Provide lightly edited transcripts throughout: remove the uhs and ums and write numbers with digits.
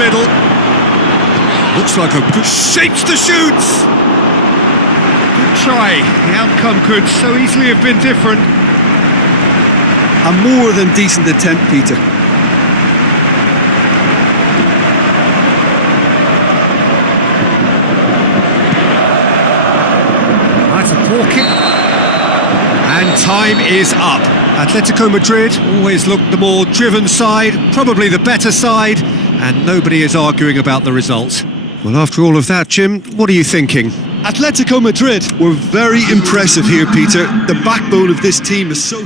middle. Looks like a good shapes to shoot. Good try. The outcome could so easily have been different. A more than decent attempt, Peter. That's a poor kick. And time is up. Atletico Madrid always looked the more driven side, probably the better side, and nobody is arguing about the result. Well, after all of that, Jim, what are you thinking? Atletico Madrid were very impressive here, Peter. The backbone of this team is so...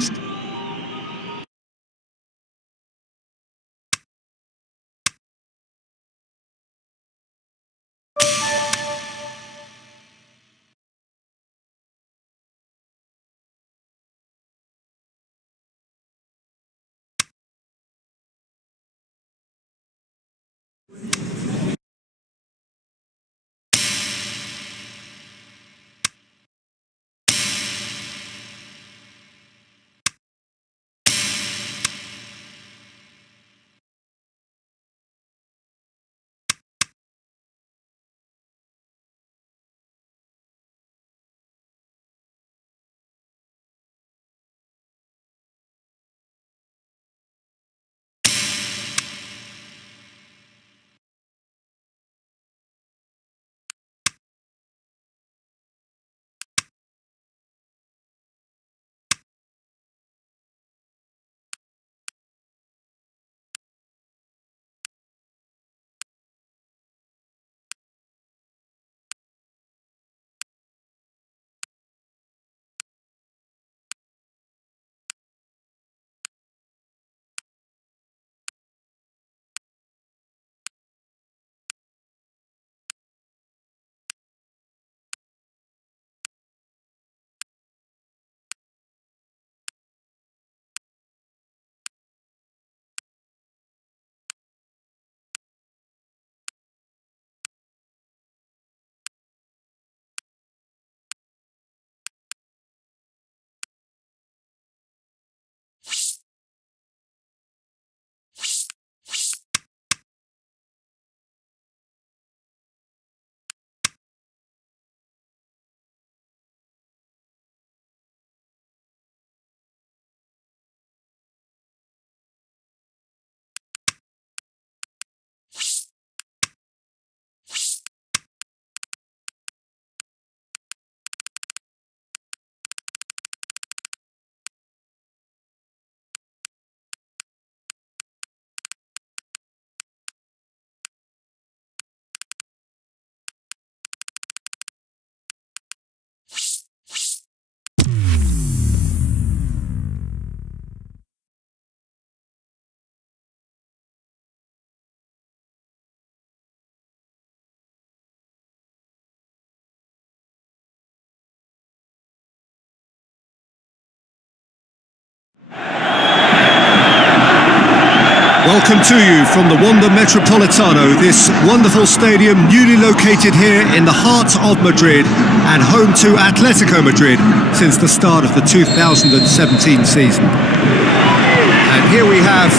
Welcome to you from the Wanda Metropolitano, this wonderful stadium newly located here in the heart of Madrid and home to Atletico Madrid since the start of the 2017 season. And here we have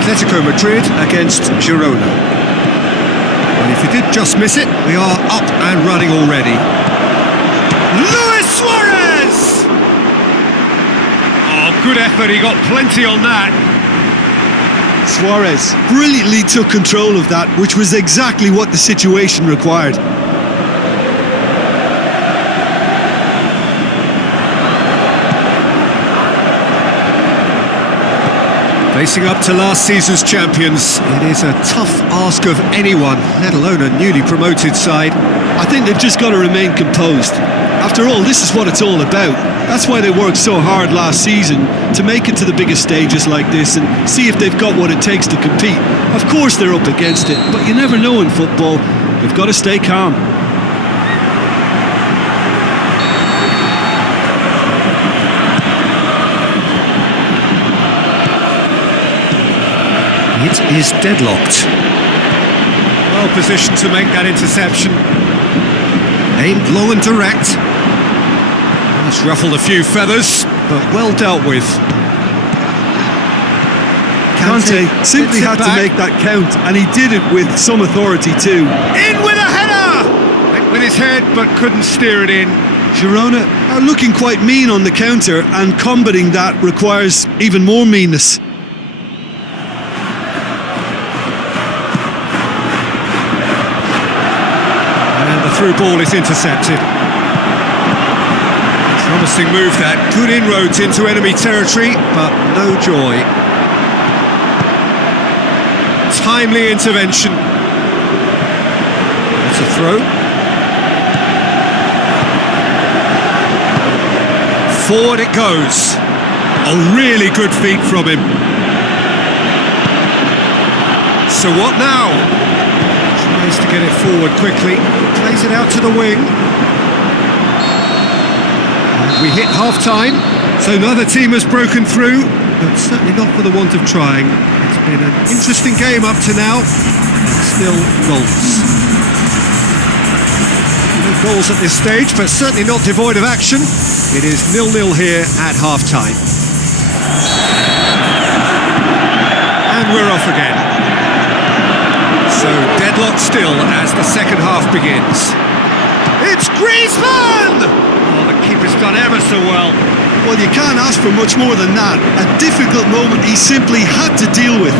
Atletico Madrid against Girona. And if you did just miss it, we are up and running already. Luis Suarez! Oh, good effort, he got plenty on that. Suarez brilliantly took control of that, which was exactly what the situation required. Facing up to last season's champions, it is a tough ask of anyone, let alone a newly promoted side. I think they've just got to remain composed. After all, this is what it's all about. That's why they worked so hard last season, to make it to the biggest stages like this and see if they've got what it takes to compete. Of course they're up against it, but you never know in football. They've got to stay calm. It is deadlocked. Well positioned to make that interception. Aimed long and direct. It's ruffled a few feathers, but well dealt with. Kante simply gets it had to back. make that count, and he did it with some authority too. In with a header! Went with his head, but couldn't steer it in. Girona are looking quite mean on the counter, and combating that requires even more meanness. And the through ball is intercepted. Promising move that. Good inroads into enemy territory, but no joy. Timely intervention. That's a throw. Forward it goes. A really good feat from him. So what now? Tries to get it forward quickly. Plays it out to the wing. And we hit half-time, so neither team has broken through, but certainly not for the want of trying. It's been an interesting game up to now, and still goals. No goals at this stage, but certainly not devoid of action. It is 0-0 here at half-time. And we're off again. So deadlock still as the second half begins. It's Griezmann! Oh, the keeper's done ever so well. Well, you can't ask for much more than that. A difficult moment he simply had to deal with.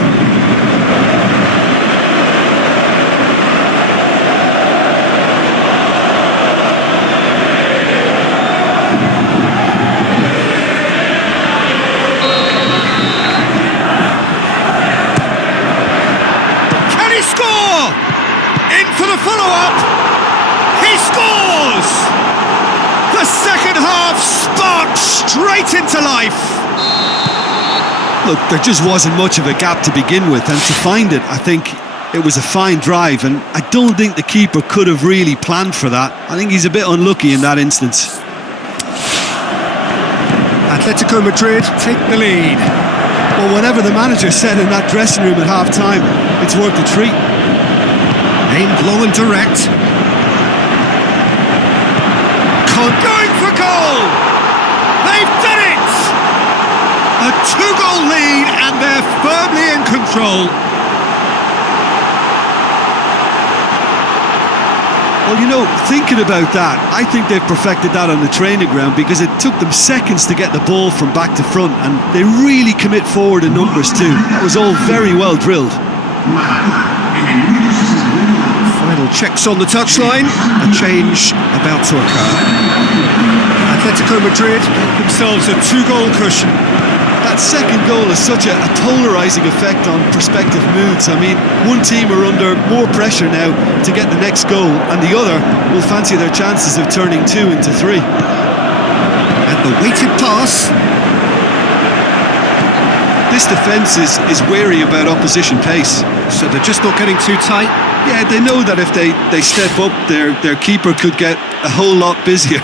Can he score? In for the follow-up. He scores! The second half sparked straight into life. Look, there just wasn't much of a gap to begin with, and to find it, I think it was a fine drive, and I don't think the keeper could have really planned for that. I think he's a bit unlucky in that instance. Atletico Madrid take the lead. Well, whatever the manager said in that dressing room at half-time, it's worth a treat. Aimed long and direct. Going for goal! They've done it! A 2-goal lead and they're firmly in control. Well, you know, thinking about that, I think they've perfected that on the training ground, because it took them seconds to get the ball from back to front, and they really commit forward in numbers too. That was all very well drilled. Final checks on the touchline. A change about to occur. Atletico Madrid get themselves a 2-goal cushion. That second goal has such a polarising effect on prospective moods. I mean, one team are under more pressure now to get the next goal, and the other will fancy their chances of turning 2 into 3. And the weighted pass. This defence is wary about opposition pace. So they're just not getting too tight. Yeah, they know that if they step up, their keeper could get a whole lot busier.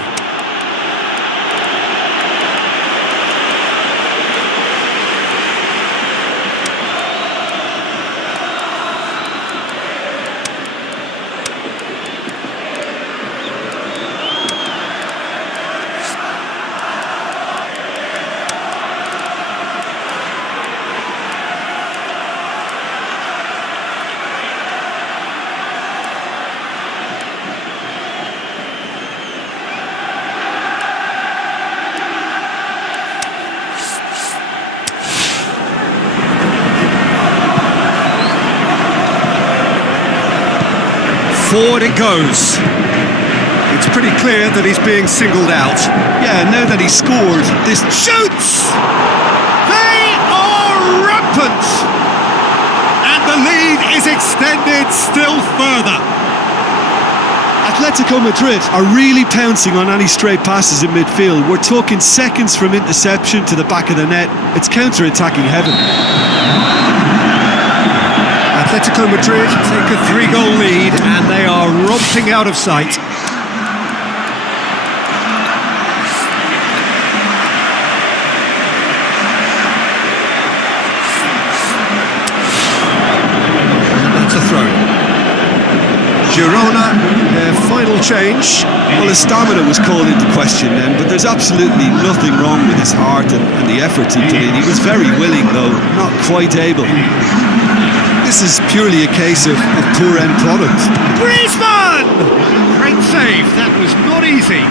Forward it goes. It's pretty clear that he's being singled out. Yeah, now that he's scored, this Shoots! They are rampant! And the lead is extended still further. Atletico Madrid are really pouncing on any stray passes in midfield. We're talking seconds from interception to the back of the net. It's counter-attacking heaven. Atletico Madrid take a 3-goal lead and they are romping out of sight. That's a throw. Girona, their final change. Well, his stamina was called into question then, but there's absolutely nothing wrong with his heart and the effort he put in. He was very willing, though, not quite able. This is purely a case of poor end product. Griezmann! Great save, that was not easy.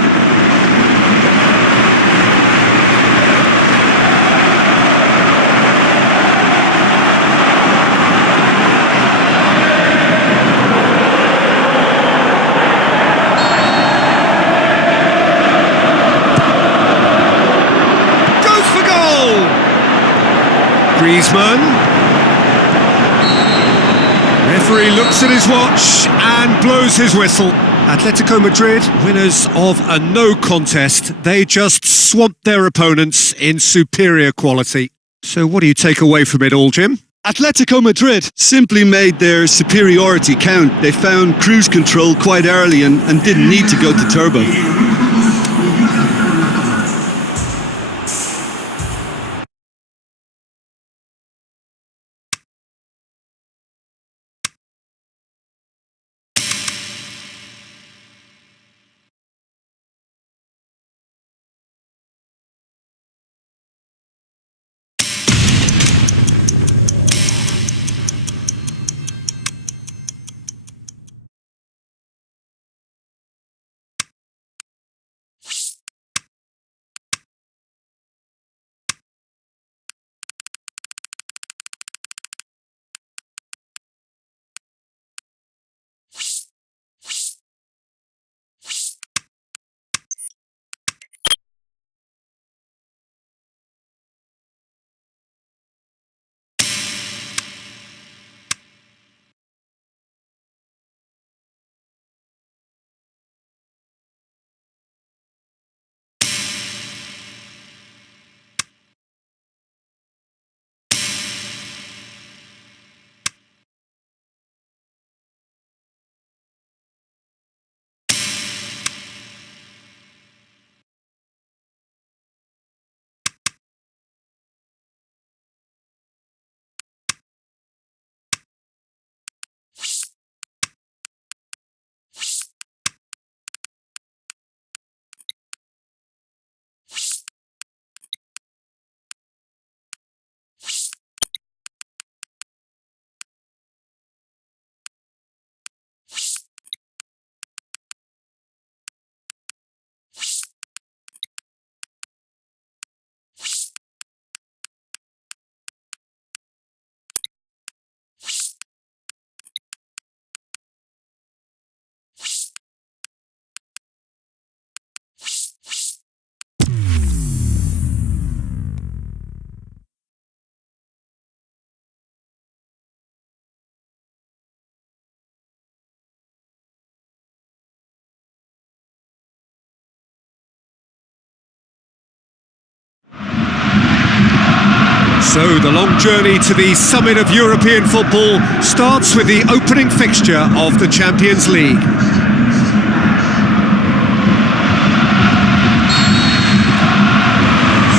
Griezmann. Referee looks at his watch and blows his whistle. Atletico Madrid, winners of a no contest. They just swamped their opponents in superior quality. So what do you take away from it all, Jim? Atletico Madrid simply made their superiority count. They found cruise control quite early and didn't need to go to turbo. So the long journey to the summit of European football starts with the opening fixture of the Champions League.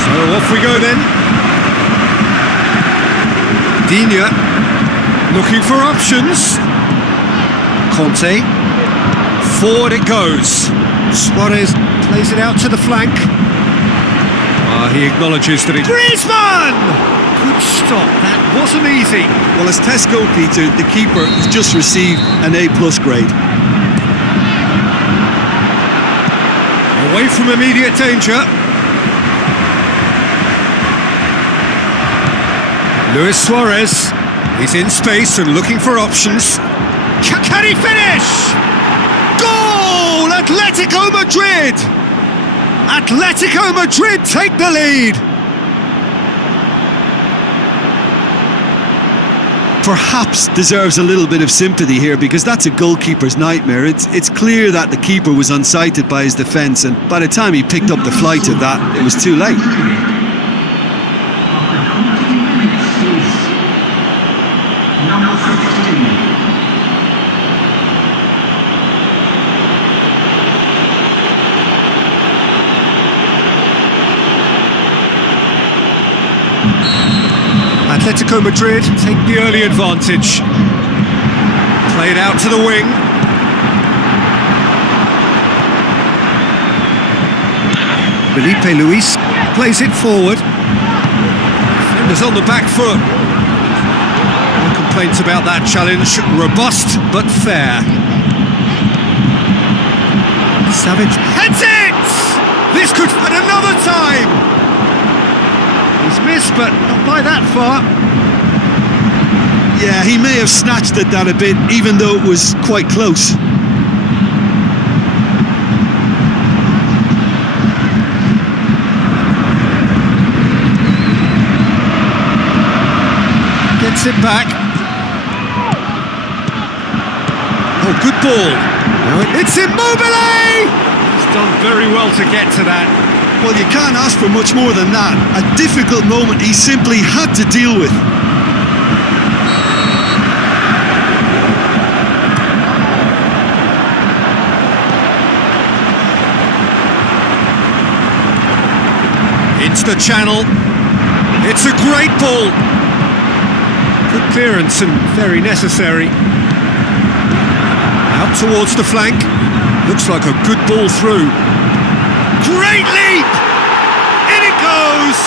So off we go then. Digne looking for options. Conte. Forward it goes. Suarez plays it out to the flank. He acknowledges that Griezmann! Good stop, that wasn't easy. Well, as test goalkeeper, the keeper has just received an A+ grade. Away from immediate danger. Luis Suarez, he's in space and looking for options. Can he finish? Goal! Atletico Madrid! Atletico Madrid take the lead! Perhaps deserves a little bit of sympathy here, because that's a goalkeeper's nightmare. It's clear that the keeper was unsighted by his defence, and by the time he picked up the flight of that, it was too late. Atletico Madrid take the early advantage. Played out to the wing. Felipe Luis plays it forward. Defenders on the back foot. No complaints about that challenge. Robust but fair. Savage heads it! This could find another time! He's missed, but not by that far. Yeah, he may have snatched at that a bit, even though it was quite close. Gets it back. Oh, good ball. Now it's Immobile! He's done very well to get to that. Well, you can't ask for much more than that. A difficult moment he simply had to deal with. Into the channel. It's a great ball. Good clearance and very necessary. Out towards the flank. Looks like a good ball through. Great leap! In it goes!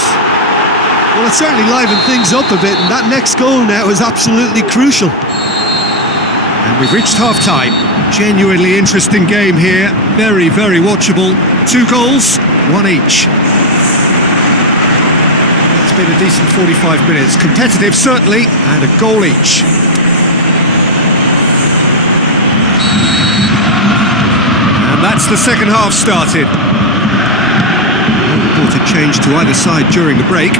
Well, it certainly livened things up a bit, and that next goal now is absolutely crucial. And we've reached half-time. Genuinely interesting game here. Very, very watchable. 2 goals, 1 each. It's been a decent 45 minutes. Competitive, certainly, and a goal each. And that's the second half started. A change to either side during the break.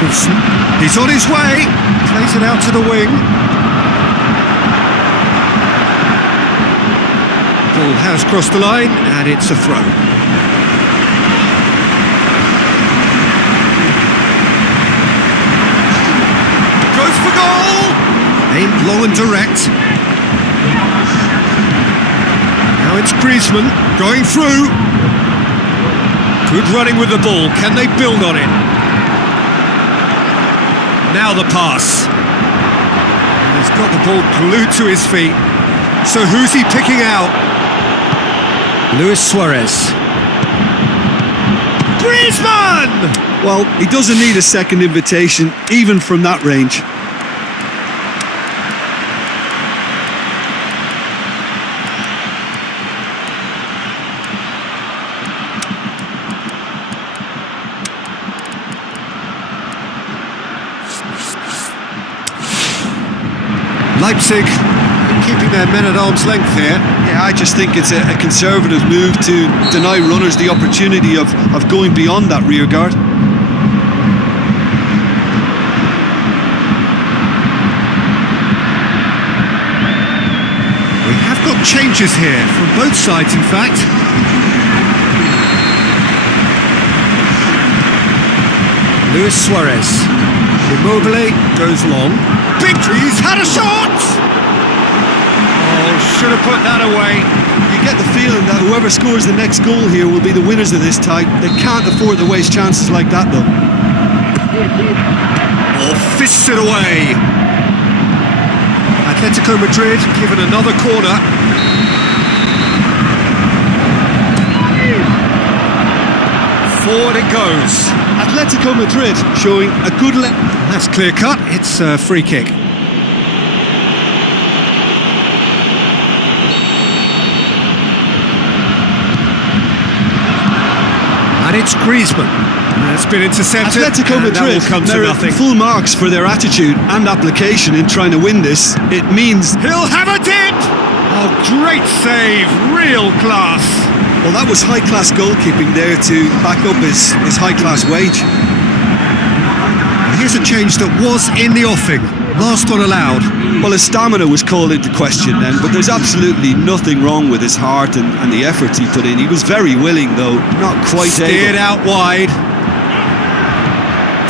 Wilson, he's on his way, plays it out to the wing. Ball has crossed the line and it's a throw. Goes for goal! Aimed low and direct. Now it's Griezmann going through. Good running with the ball. Can they build on it? Now the pass. And he's got the ball glued to his feet. So who's he picking out? Luis Suarez. Griezmann! Well, he doesn't need a second invitation, even from that range. Leipzig keeping their men at arm's length here. Yeah, I just think it's a conservative move to deny runners the opportunity of going beyond that rear guard. We have got changes here from both sides, in fact. Luis Suarez. Immobile goes long. He's had a shot! Oh, should have put that away. You get the feeling that whoever scores the next goal here will be the winners of this tie. They can't afford to waste chances like that, though. Oh, fists it away. Atletico Madrid given another corner. Forward it goes. Atletico Madrid showing a good That's clear cut. It's a free kick. And it's Griezmann. It's been intercepted. Atletico Madrid merit full marks for their attitude and application in trying to win this. It means he'll have a dip! Oh, great save. Real class. Well, that was high-class goalkeeping there to back up his high-class wage. Here's a change that was in the offing. Last one allowed. Well, his stamina was called into question then, but there's absolutely nothing wrong with his heart and the efforts he put in. He was very willing, though, not quite steered able. Out wide.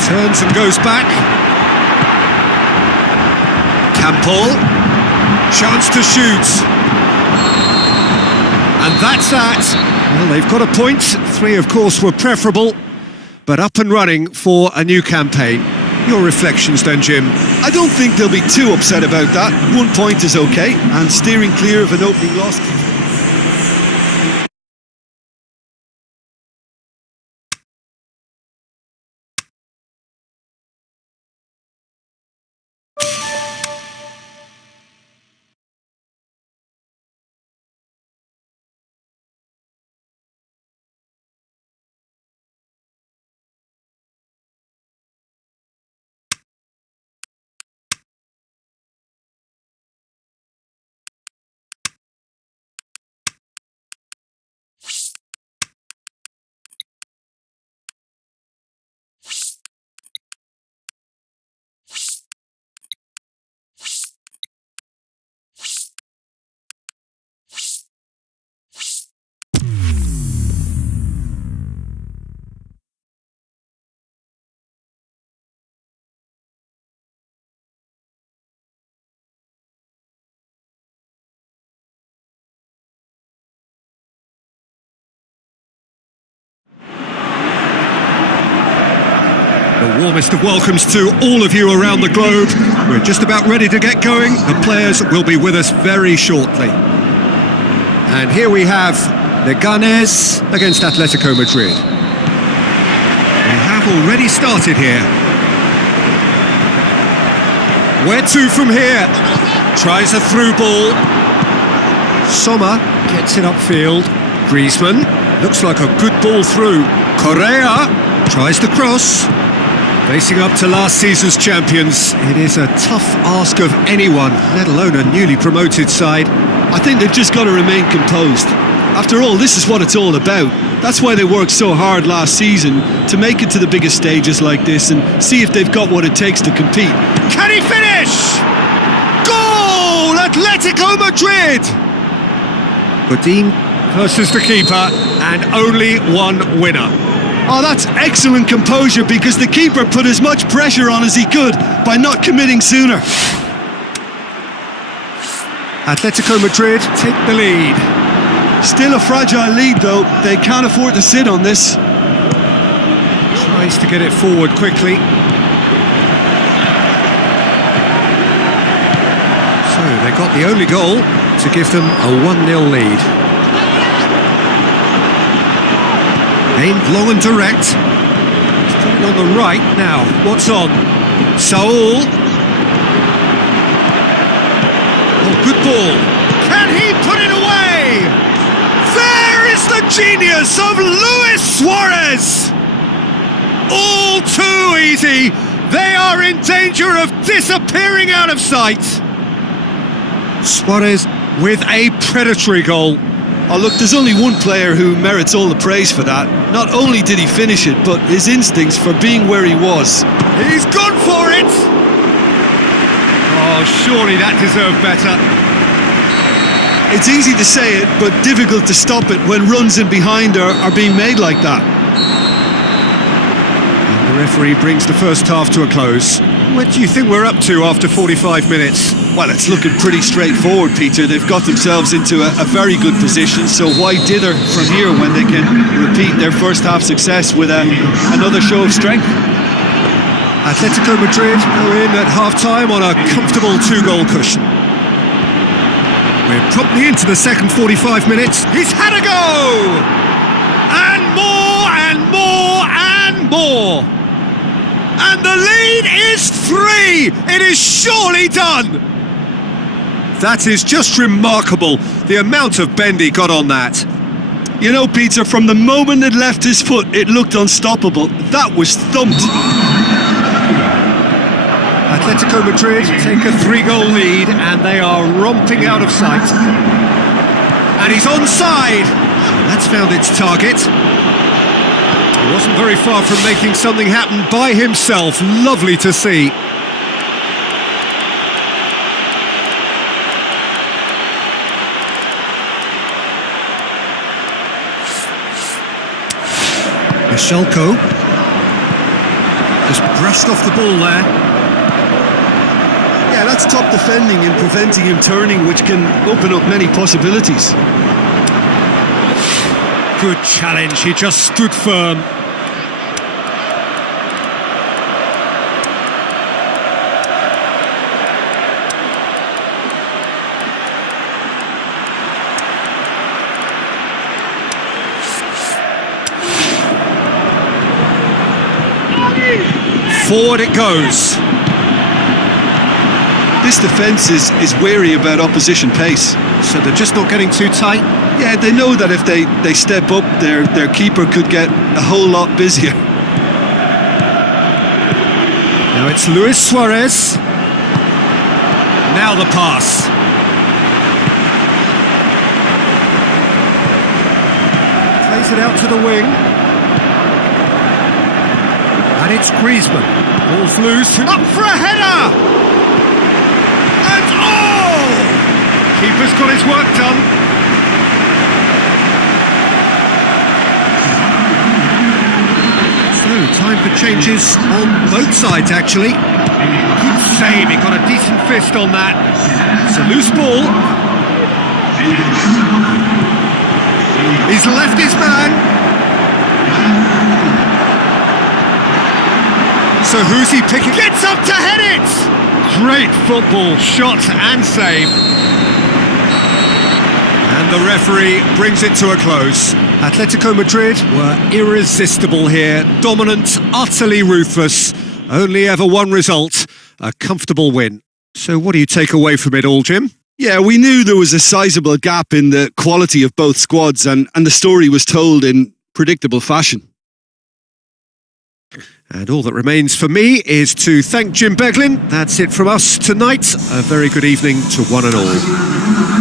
Turns and goes back. Campbell. Chance to shoot. And that's that. Well, they've got a point. 3, of course, were preferable, but up and running for a new campaign. Your reflections then, Jim? I don't think they'll be too upset about that. 1 point is okay, and steering clear of an opening loss. The warmest of welcomes to all of you around the globe. We're just about ready to get going. The players will be with us very shortly. And here we have Leganés against Atletico Madrid. We have already started here. Where to from here? Tries a through ball. Sommer gets it upfield. Griezmann, looks like a good ball through. Correa tries the cross. Facing up to last season's champions, it is a tough ask of anyone, let alone a newly promoted side. I think they've just got to remain composed. After all, this is what it's all about. That's why they worked so hard last season to make it to the biggest stages like this and see if they've got what it takes to compete. Can he finish? Goal! Atletico Madrid! Godin versus the keeper, and only one winner. Oh, that's excellent composure because the keeper put as much pressure on as he could by not committing sooner. Atletico Madrid take the lead. Still a fragile lead though, they can't afford to sit on this. Tries to get it forward quickly. So they got the only goal to give them a 1-0 lead. Aimed long and direct. He's putting on the right now. What's on? Saul. Oh, good ball. Can he put it away? There is the genius of Luis Suarez. All too easy. They are in danger of disappearing out of sight. Suarez with a predatory goal. Oh look, there's only one player who merits all the praise for that. Not only did he finish it, but his instincts for being where he was. He's gone for it! Oh, surely that deserved better. It's easy to say it, but difficult to stop it when runs in behind are being made like that. And the referee brings the first half to a close. What do you think we're up to after 45 minutes? Well, it's looking pretty straightforward, Peter. They've got themselves into a very good position, so why dither from here when they can repeat their first half success with another show of strength? Atletico Madrid go in at half-time on a comfortable 2-goal cushion. We're promptly into the second 45 minutes. He's had a go! And more and more and more! And the lead is 3! It is surely done! That is just remarkable, the amount of bend he got on that. You know, Peter, from the moment it left his foot, it looked unstoppable. That was thumped. Atletico Madrid take a 3-goal lead and they are romping out of sight. And he's onside. That's found its target. He wasn't very far from making something happen by himself. Lovely to see. Michalko just brushed off the ball there. Yeah, that's top defending and preventing him turning, which can open up many possibilities. Good challenge, he just stood firm. Forward it goes. This defence is wary about opposition pace. So they're just not getting too tight? Yeah, they know that if they step up, their keeper could get a whole lot busier. Now it's Luis Suarez. Now the pass. Plays it out to the wing. And it's Griezmann. Ball's loose. Up for a header! And oh! Keeper's got his work done. So, time for changes on both sides, actually. Good save, he got a decent fist on that. It's a loose ball. He's left his man. So who's he picking? Gets up to head it! Great football, shot and save. And the referee brings it to a close. Atletico Madrid were irresistible here, dominant, utterly ruthless. Only ever one result, a comfortable win. So what do you take away from it all, Jim? Yeah, we knew there was a sizable gap in the quality of both squads, and the story was told in predictable fashion. And all that remains for me is to thank Jim Beglin. That's it from us tonight. A very good evening to one and all.